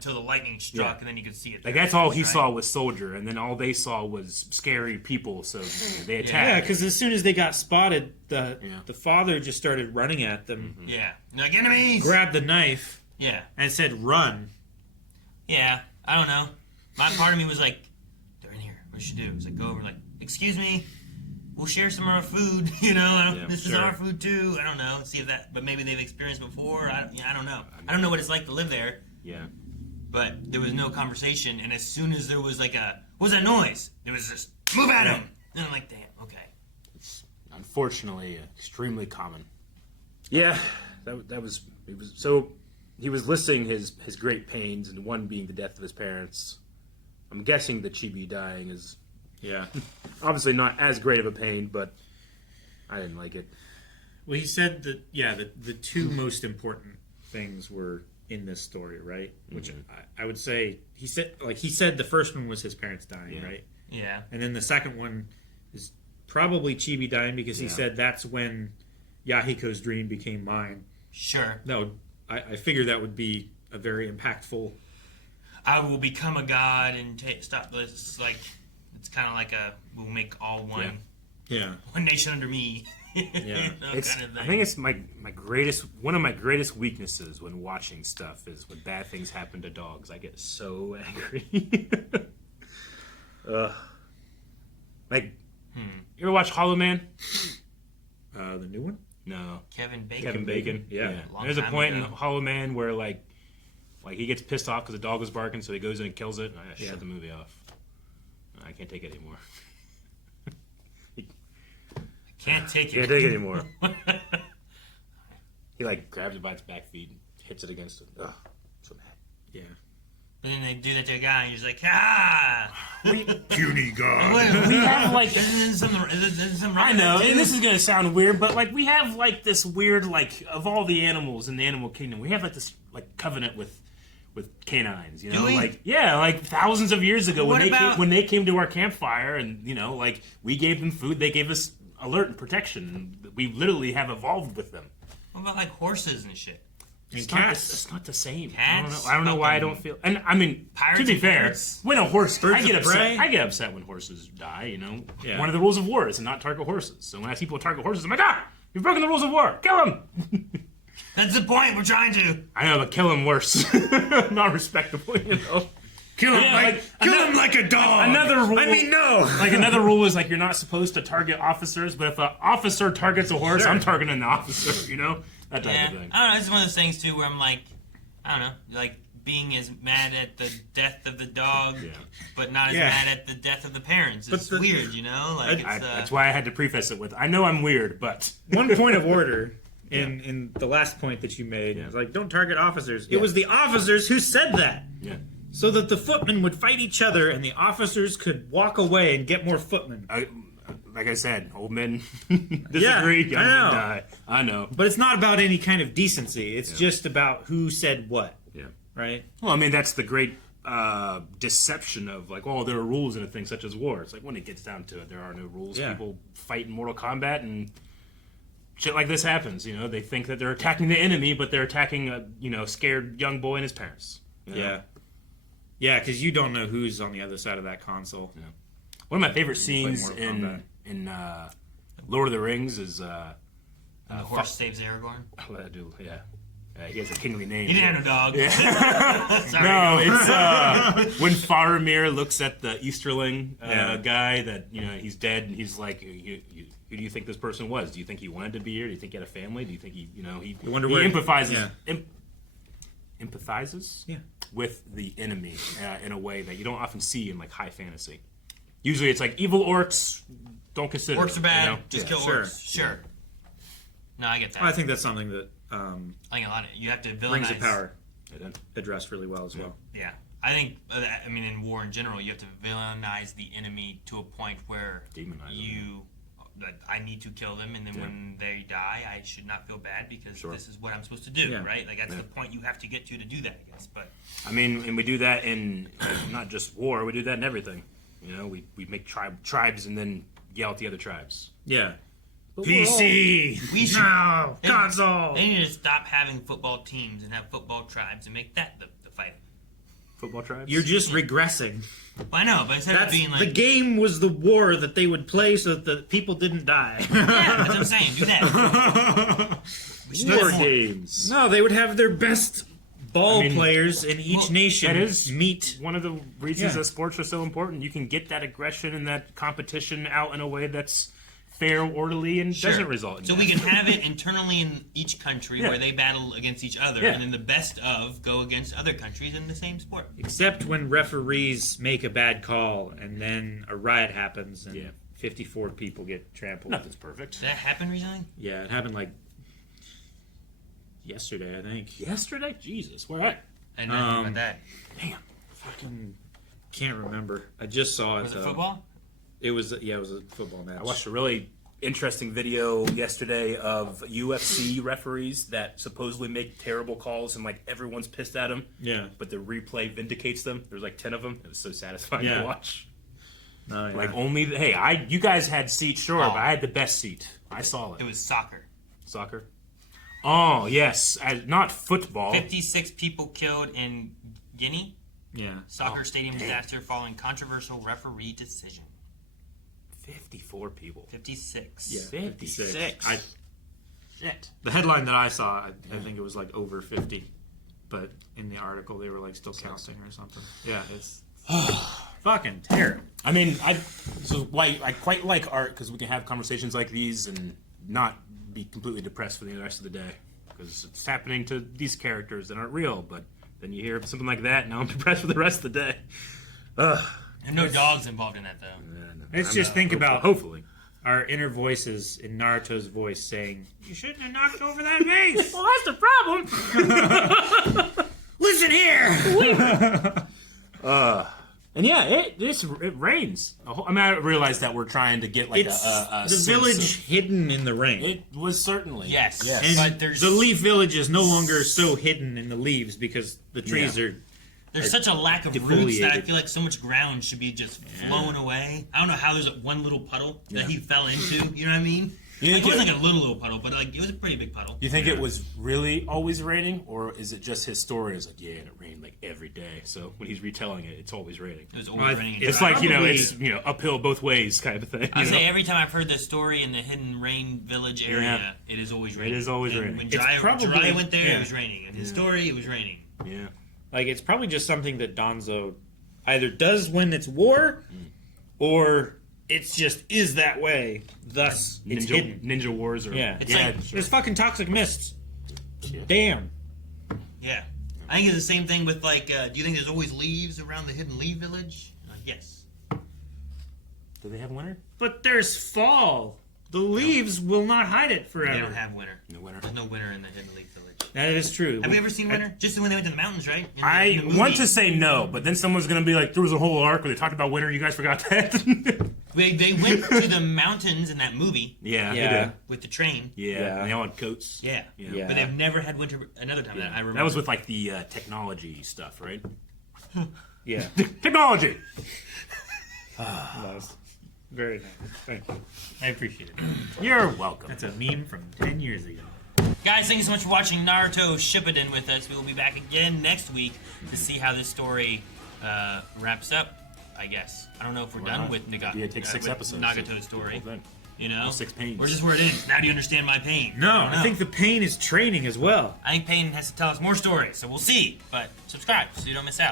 until the lightning struck, and then you could see it. Like that's all he saw was soldier, and then all they saw was scary people. So they attacked. Yeah, because as soon as they got spotted, the father just started running at them. Mm-hmm. Yeah, like enemies. Grabbed the knife. Yeah, and said, "Run." Yeah, I don't know. My part of me was like, "They're in here. What should do?" It was like, go over, like, "Excuse me, we'll share some of our food. You know, this is our food too. I don't know. See if that, but maybe they've experienced before. I don't know. I don't know what it's like to live there. Yeah." But there was no conversation, and as soon as there was like what was that noise? It was just, move at him! And I'm like, damn, okay. It's unfortunately extremely common. Yeah, that was, he was listing his great pains, and one being the death of his parents. I'm guessing the Chibi dying is, obviously not as great of a pain, but I didn't like it. Well, he said that, the two most important things were in this story, right? Which I would say he said the first one was his parents dying, right? Yeah. And then the second one is probably Chibi dying because he said that's when Yahiko's dream became mine. Sure. No, I figure that would be a very impactful. I will become a god and stop this. Like, it's kind of like we'll make all one. Yeah. One nation under me. Yeah. Kind of I think it's one of my greatest weaknesses when watching stuff is when bad things happen to dogs. I get so angry. Like, you ever watch Hollow Man? The new one? No. Kevin Bacon. Yeah. Long There's a time point ago. in Hollow Man where like he gets pissed off because the dog was barking, so he goes in and kills it. And I shut the movie off. I can't take it anymore. Can't take Can't take it anymore. He like grabs it by its back feet and hits it against it. Ugh, so mad. Yeah. But then they do that to a guy, and he's like, ah! Puny god. We have like I I know, and this is gonna sound weird, but like we have like this weird like of all the animals in the animal kingdom, we have like this like covenant with canines, you know, Do we? like thousands of years ago What when they came to our campfire, and you know, like we gave them food, they gave us alert and protection. We literally have evolved with them. What about like horses and shit? And It's cats. not the same. Cats? I don't know why I don't feel. And I mean, Pirates to be and fair, birds? when a horse, Birds I get of upset. prey? I get upset when horses die. You know, Yeah. one of the rules of war is to not target horses. So when I see people target horses, I'm like, you've broken the rules of war. Kill them. That's the point. We're trying to. I know, but kill them worse. Not respectable, you know. Kill him, kill him like a dog. Another rule. I mean, no. Like another rule is like you're not supposed to target officers, but if an officer targets a horse, I'm targeting the officer. You know, that type of thing. I don't know. It's one of those things too where I'm like, I don't know, like being as mad at the death of the dog, but not as mad at the death of the parents. It's weird, you know. Like that's why I had to preface it with, I know I'm weird, but One point of order in the last point that you made was like, don't target officers. It was the officers who said that. Yeah. So that the footmen would fight each other and the officers could walk away and get more footmen. Like I said, old men disagree, young men die. I know. But it's not about any kind of decency. It's just about who said what. Yeah. Right? Well, I mean, that's the great deception of like, oh, there are rules in a thing such as war. It's like when it gets down to it, there are no rules. Yeah. People fight in Mortal Kombat and shit like this happens. You know, they think that they're attacking the enemy, but they're attacking a scared young boy and his parents. You know? Yeah. Yeah, because you don't know who's on the other side of that console. Yeah. One of my favorite scenes Mortal in Kombat. Lord of the Rings is the horse saves Aragorn. What I do, yeah. He has a kingly name. He didn't have no dog. Sorry. No, it's when Faramir looks at the Easterling guy that he's dead, and he's like, who do you think this person was? Do you think he wanted to be here? Do you think he had a family? Do you think he empathizes? Empathizes with the enemy in a way that you don't often see in like high fantasy. Usually, it's like evil orcs. Don't consider orcs are bad. You know? Just kill orcs. Sure. No, I get that. I think that's something that I think a lot of you have to villainize. Rings of Power addressed really well as well. Yeah, I think. I mean, in war in general, you have to villainize the enemy to a point where like, I need to kill them, and then when they die, I should not feel bad because this is what I'm supposed to do, right? Like that's the point you have to get to do that, I guess. But I mean, and we do that in not just war; we do that in everything. You know, we make tribes and then yell at the other tribes. Yeah. PC! We should, console! They need to stop having football teams and have football tribes and make that the fighting. football tribes. You're just regressing. I know, but instead of being like... The game was the war that they would play so that the people didn't die. Yeah, that's what I'm saying. Do that. War games. No, they would have their best players in each nation that is meet. One of the reasons that sports are so important. You can get that aggression and that competition out in a way that's fair, orderly, and doesn't result in So death. we can have it internally in each country where they battle against each other, and then the best of go against other countries in the same sport. Except when referees make a bad call and then a riot happens and 54 people get trampled. Nothing's perfect. Did that happen recently? Yeah, it happened like yesterday, I think. Yesterday? Jesus, where at? I didn't know about that. Damn. Fucking can't remember. I just saw it. Was it football? It was it was a football match. I watched a really interesting video yesterday of UFC referees that supposedly make terrible calls and like everyone's pissed at them. Yeah. But the replay vindicates them. There's like 10 of them. It was so satisfying to watch. Oh, yeah. Like you guys had seats, sure, but I had the best seat. I saw it. It was soccer. Soccer? Oh, yes. Not football. 56 people killed in Guinea. Yeah. Soccer stadium disaster following controversial referee decision. 54 people. 56. Yeah, 56. Shit. The headline that I saw, I think it was like over 50. But in the article, they were like still counting or something. Yeah, it's fucking terrible. I mean, I quite like art because we can have conversations like these and not be completely depressed for the rest of the day because it's happening to these characters that aren't real. But then you hear something like that, and now I'm depressed for the rest of the day. And no dogs involved in that, though. Let's just think about hopefully our inner voices in Naruto's voice saying, "You shouldn't have knocked over that vase." Well, that's the problem. Listen here. And yeah, it rains. I mean, I realize that we're trying to get like It's a the sense village hidden in the rain. It was certainly Yes. And But there's- the leaf village is no longer so hidden in the leaves because the trees are. There's such a lack of roots defoliated. that I feel like so much ground should be just flowing away. I don't know how there's one little puddle that he fell into. You know what I mean? Like, it wasn't like a little puddle, but like it was a pretty big puddle. Do you think it was really always raining, or is it just his story? It's like, yeah, and it rained like every day. So when he's retelling it, it's always raining. It was always raining. It's like it's uphill both ways kind of thing. I say every time I've heard this story in the hidden rain village area, it is always raining. It is always And raining. When It's Jiraiya probably- went there, yeah. it was raining. And his story, it was raining. Yeah. Like, it's probably just something that Donzo either does when it's war, or it's just is that way. Thus, it's hidden. Ninja Wars or It's like- there's fucking toxic mists. Yeah. Damn. Yeah. I think it's the same thing with like, do you think there's always leaves around the hidden leaf village? Yes. Do they have winter? But there's fall. The leaves will not hide it forever. They don't have winter. No winter. There's no winter in the hidden leaf village. That is true. Have we ever seen winter? Just when they went to the mountains, right? In I the movie. want to say no, but then someone's going to be like, there was a whole arc where they talked about winter. You guys forgot that. They went to the mountains in that movie yeah. Yeah. They did. with the train. Yeah. Yeah. And they all had coats. Yeah. Yeah. But they've never had winter another time that I remember. That was with like the technology stuff, right? Yeah. Technology. Nice. Very nice. Thank you. I appreciate it. You're welcome. That's a meme from 10 years ago. Guys, thank you so much for watching Naruto Shippuden with us. We will be back again next week to see how this story wraps up, I guess. I don't know if we're done with Yeah, it takes 6 episodes. Nagato's story. Whole thing. You know? Well, 6 pains. Or just where it ends. Now do you understand my pain? No, don't I know. think the pain is training as well. I think Pain has to tell us more stories, so we'll see. But subscribe so you don't miss out.